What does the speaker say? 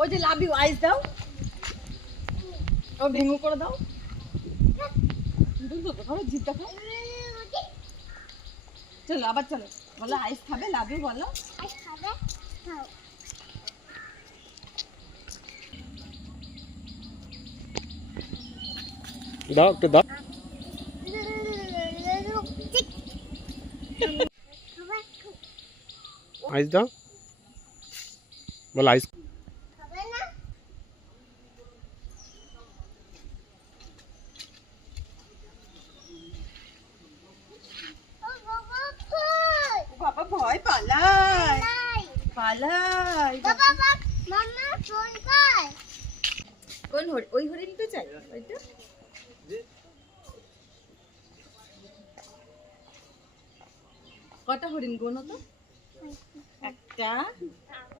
ওই যে love you আইস দাও, ও ভেঙে করে দাও। ধরো জিভ দেখো। চলো আবার চলো, বলো আইস খাবে, লাভ ইউ বলো। দাও একটু দাও। আইস দাও, বলো আইস। বাবা ভয় পালায়, পালায়। কোন ওই হরিণটা চাই ওইটা? কটা হরিণ গোনো তো? একটা